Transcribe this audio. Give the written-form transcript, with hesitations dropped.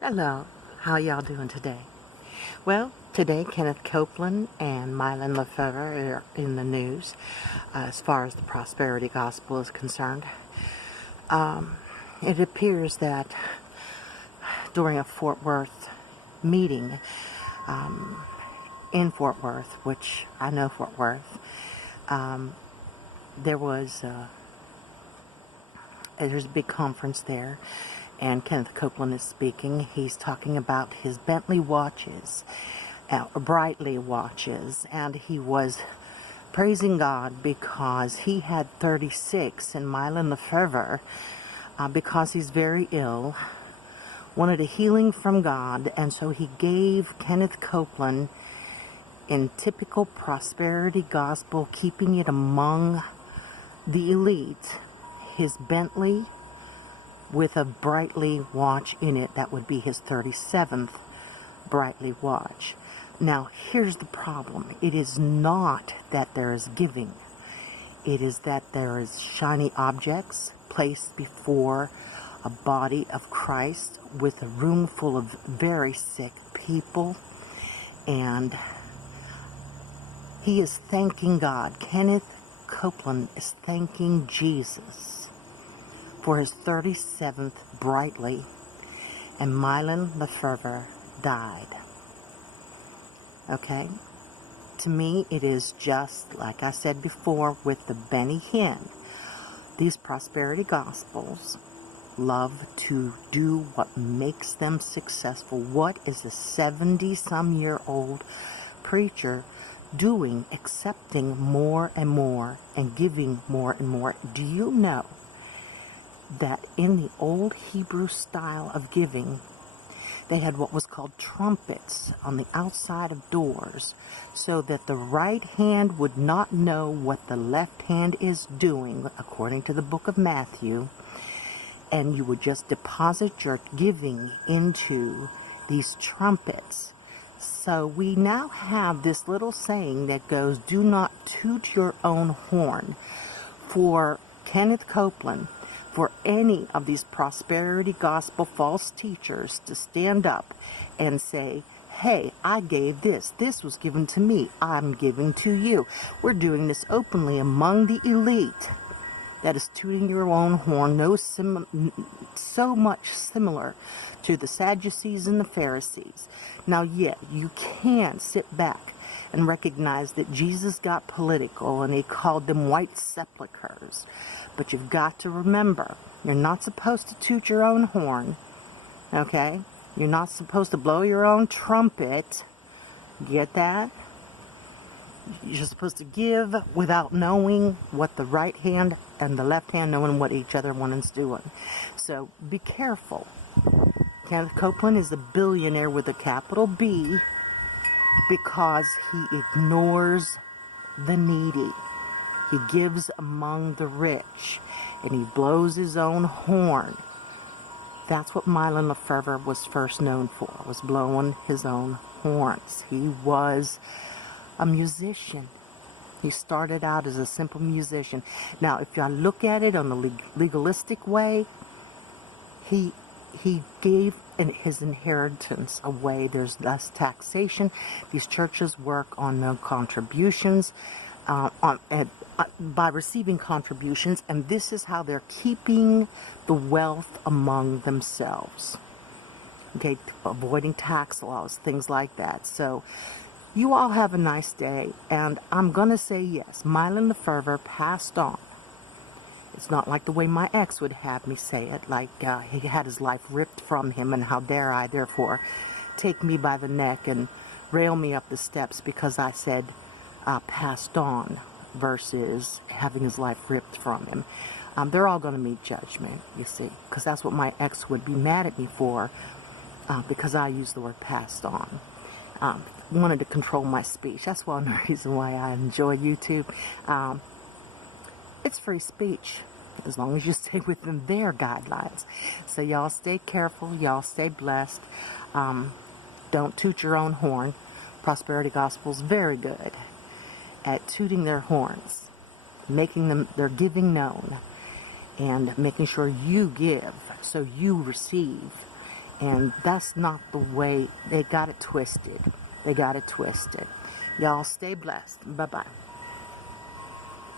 Hello, how y'all doing today? Well, today Kenneth Copeland and Mylon LaFavre are in the news as far as the prosperity gospel is concerned. It appears that during a Fort Worth meeting in Fort Worth, which I know Fort Worth, there's a big conference there, and Kenneth Copeland is speaking. He's talking about his Bentley watches, Brightly watches, and he was praising God because he had 36, and Mylon LaFavre, because he's very ill, wanted a healing from God, and so he gave Kenneth Copeland, in typical prosperity gospel, keeping it among the elite, his Bentley with a Brightly watch in it. That would be his 37th Brightly watch. Now, here's the problem. It is not that there is giving. It is that there is shiny objects placed before a body of Christ with a room full of very sick people, and he is thanking God. Kenneth Copeland is thanking Jesus for his 37th Brightly, and Mylon LaFavre died. Okay? To me, it is just, like I said before, with the Benny Hinn. These prosperity gospels love to do what makes them successful. What is a 70-some-year-old preacher doing, accepting more and more and giving more and more? Do you know that in the old Hebrew style of giving, they had what was called trumpets on the outside of doors, so that the right hand would not know what the left hand is doing, according to the book of Matthew, and you would just deposit your giving into these trumpets. So we now have this little saying that goes, "Do not toot your own horn." For Kenneth Copeland, for any of these prosperity gospel false teachers to stand up and say, "Hey, I gave this. This was given to me. I'm giving to you." We're doing this openly among the elite. That is tooting your own horn, so much similar to the Sadducees and the Pharisees. Now, yet, you can sit back and recognize that Jesus got political and he called them white sepulchres. But you've got to remember, you're not supposed to toot your own horn, okay? You're not supposed to blow your own trumpet. Get that? You're supposed to give without knowing what the right hand and the left hand knowing what each other one is doing. So be careful. Kenneth Copeland is a billionaire with a capital B because he ignores the needy. He gives among the rich, and he blows his own horn. That's what Mylon LaFavre was first known for, was blowing his own horns. He was a musician. He started out as a simple musician. Now, if you look at it on the legalistic way, he gave his inheritance away. There's less taxation. These churches work on no contributions, by receiving contributions, and this is how they're keeping the wealth among themselves. Okay, avoiding tax laws, things like that. So, you all have a nice day, and I'm going to say yes, Mylon LaFavre passed on. It's not like the way my ex would have me say it, like he had his life ripped from him, and how dare I, therefore, take me by the neck and rail me up the steps because I said passed on versus having his life ripped from him. They're all going to meet judgment, you see, because that's what my ex would be mad at me for, because I used the word passed on. Wanted to control my speech. That's one reason why I enjoy YouTube. It's free speech, as long as you stay within their guidelines. So y'all stay careful. Y'all stay blessed. Don't toot your own horn. Prosperity Gospel's very good at tooting their horns, making their giving known, and making sure you give so you receive, And that's not the way. They got it twisted. They got it twisted. Y'all stay blessed. Bye-bye.